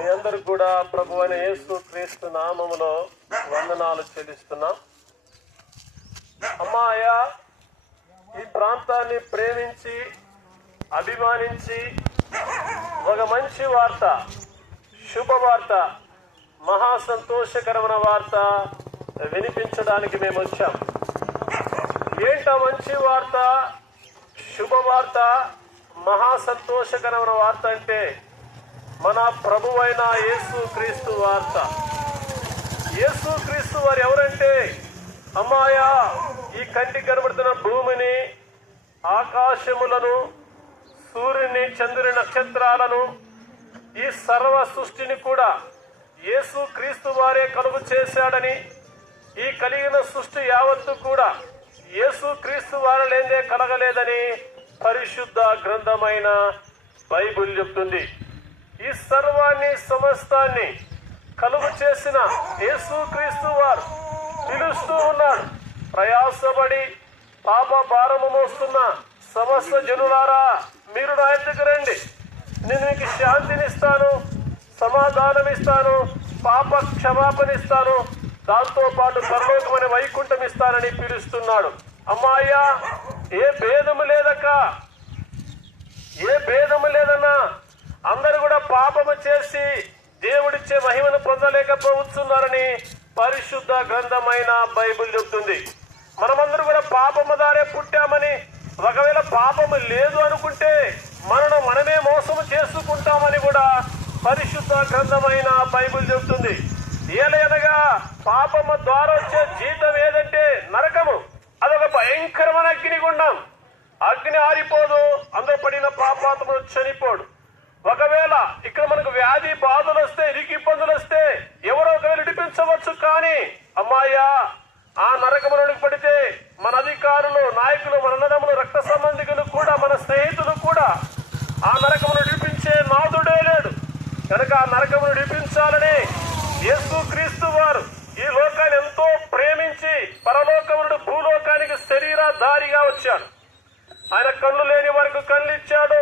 మీ అందరూ కూడా ప్రభు అయిన యేసు క్రీస్తు నామములో వందనాలు చెల్లిస్తున్నాం. అయ్యా, ఈ ప్రాంతాన్ని ప్రేమించి అభిమానించి ఒక మంచి వార్త, శుభవార్త, మహా సంతోషకరమైన వార్త వినిపించడానికి మేము వచ్చాం. ఏంటా మంచి వార్త, శుభవార్త, మహా సంతోషకరమైన వార్త అంటే మన ప్రభువైన యేసు క్రీస్తు వార్త. యేసు క్రీస్తు వారు ఎవరంటే, అమ్మాయా, ఈ కంటికి కనబడుతున్న భూమిని, ఆకాశములను, సూర్యుని, చంద్రుని, నక్షత్రాలను, ఈ సర్వ సృష్టిని కూడా యేసు క్రీస్తు వారే కలుగు చేశాడని, ఈ కలిగిన సృష్టి యావత్తు కూడా యేసు క్రీస్తు వారు లేదే కలగలేదని పరిశుద్ధ గ్రంథమైన బైబిల్ చెప్తుంది. ఈ సర్వాన్ని, సమస్తాన్ని కలుగు చేసిన యేసు క్రీస్తు వారు పిలుస్తూ ఉన్నాడు. ప్రయాసపడి పాప భారము మోస్తున్న సమస్త జనులారా, మీరు నా ఎద్దకు రండి, నేను మీకు శాంతినిస్తాను, సమాధానం ఇస్తాను, పాప క్షమాపణ ఇస్తాను, దాంతో పాటు పరలోకమైన వైకుంఠం ఇస్తానని పిలుస్తున్నాడు. అమ్మాయ్యా, ఏ భేదము లేదక్క, ఏ భేదము లేదన్నా, అందరూ కూడా పాపము చేసి దేవుడిచ్చే మహిమను పొందలేకపోతున్నారని పరిశుద్ధ గ్రంథమైన బైబిల్ చెప్తుంది. మనమందరూ కూడా పాపము దారే పుట్టామని, ఒకవేళ పాపము లేదు అనుకుంటే మనమే మోసము చేసుకుంటామని కూడా పరిశుద్ధ గ్రంథమైన బైబిల్ చెప్తుంది. ఏలయనగా పాపము ద్వారా వచ్చే జీతం ఏదంటే నరకము. అదొక భయంకరమైన అగ్నిగుండం. అగ్ని ఆరిపోదు, అందులో పడిన పాపాత్ముడు చనిపోడు. ఒకవేళ ఇక్కడ మనకు వ్యాధి బాధలు వస్తే, ఇరికి ఇబ్బందులు వస్తే ఎవరో ఒకవేళ విడిపించవచ్చు. కానీ అమ్మాయ్యా, ఆ నరకములోకి పడితే మన అధికారులు, నాయకులు, మన అన్నదమ్ములు, రక్త సంబంధికులు కూడా, మన స్నేహితులు కూడా ఆ నరకమును విడిపించే నాథుడే లేడు. కనుక ఆ నరకమును విడిపించాలని యేసు క్రీస్తు వారు ఈ లోకాన్ని ఎంతో ప్రేమించి పరలోకమునుడు భూలోకానికి శరీరధారిగా వచ్చాడు. ఆయన కళ్ళు లేని వారికి కళ్ళు ఇచ్చాడు,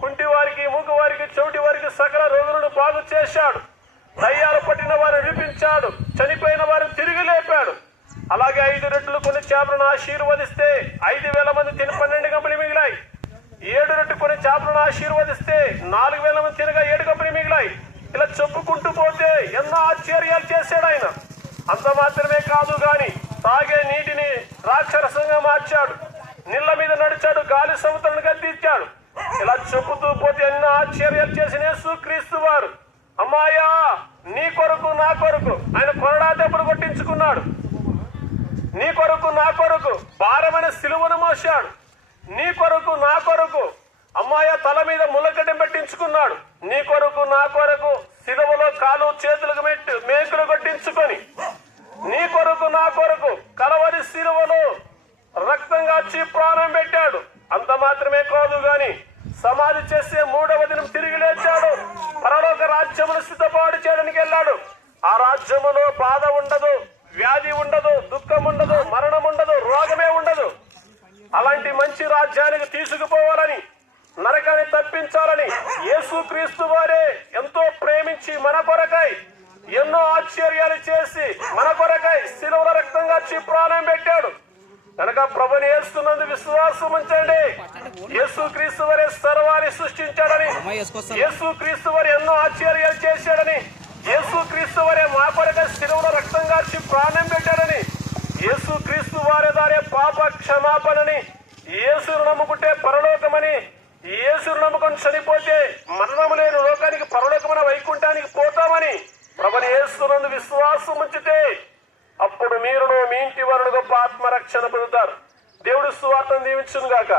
కుంటి వారికి, మూగు వారికి, చెవిటి వారికి సకల రోగులను బాగు చేశాడు, దయ్యాలు పట్టిన వారిని విడిపించాడు, చనిపోయిన వారిని తిరిగి లేపాడు. అలాగే 5 రెట్లు కొన్ని చేపలను ఆశీర్వదిస్తే 5,000 మంది తిని 12 గంపలు మిగిలాయి. 7 రెట్లు కొన్ని చేపలను ఆశీర్వదిస్తే 4,000 మంది తినగా 7 గంపలు మిగిలాయి. ఇలా చెప్పుకుంటూ పోతే ఎన్నో ఆశ్చర్యాలు చేశాడు ఆయన. అంత మాత్రమే కాదు గాని తాగే నీటిని ద్రాక్షరసంగా మార్చాడు, నీళ్ల మీద నడిచాడు, గాలి సముద్రాన్ని గద్దించాడు. ఇలా చెప్పుతూ పోతే ఎన్నో ఆశ్చర్యాలు చేసిన యేసు క్రీస్తు వారు, అమ్మాయా, నీ కొరకు నా కొరకు ఆయన కొరడా దెబ్బలు కొట్టించుకున్నాడు. నీ కొరకు నా కొరకు భారమైన సిలువను మోశాడు. నీ కొరకు నా కొరకు అమ్మాయ తల మీద ములగడ్డం పెట్టించుకున్నాడు. నీ కొరకు నా కొరకు సిలువలో కాలు చేతులకు మేకులు కొట్టించుకొని, నీ కొరకు నా కొరకు కలవరి సిలువలో రక్తంగా వచ్చి ప్రాణం పెట్టాడు. అంత మాత్రమే కాదు గాని సమాధి చేసే 3వ దినం తిరిగి లేచాడు. పరలోక రాజ్యమును సిద్ధపాటు చేయడానికి వెళ్ళాడు. ఆ రాజ్యములో బాధ ఉండదు, వ్యాధి ఉండదు, దుఃఖం ఉండదు, మరణం ఉండదు, రోగమే ఉండదు. అలాంటి మంచి రాజ్యానికి తీసుకుపోవాలని, నరకాన్ని తప్పించాలని యేసు క్రీస్తు వారే ఎంతో ప్రేమించి మన కొరకై ఎన్నో ఆశ్చర్యాలు చేసి మన కొరకై శిలువల రక్తంగా వచ్చి ప్రాణం పెట్టాడు. కనుక ప్రభుని యేసునందు విశ్వాసం ఉంచండి. యేసు క్రీస్తు వారే సర్వాన్ని సృష్టించాడని, యేసు క్రీస్తు వారు ఎన్నో ఆశ్చర్యాలు చేశాడని, యేసు క్రీస్తు వారే మా కొరకై శిలువల రక్తంగా వచ్చి ప్రాణం పెట్టాడని, యేసు క్రీస్తు వారే దారే పాప క్షమాపణని, యేసును నమ్ముకుంటే పరలోకమని, యేసును నమ్ముకొని చనిపోతే మరణము లేని లోకానికి, పరలోకమైన వైకుంఠానికి పోతామని ప్రభుని యేసునందు విశ్వాసం ఉంచితే అప్పుడు మీరును మీ ఇంటి వారును గొప్ప ఆత్మరక్షణ పొందుతారు. దేవుడు సువార్తను దీవించును గాక.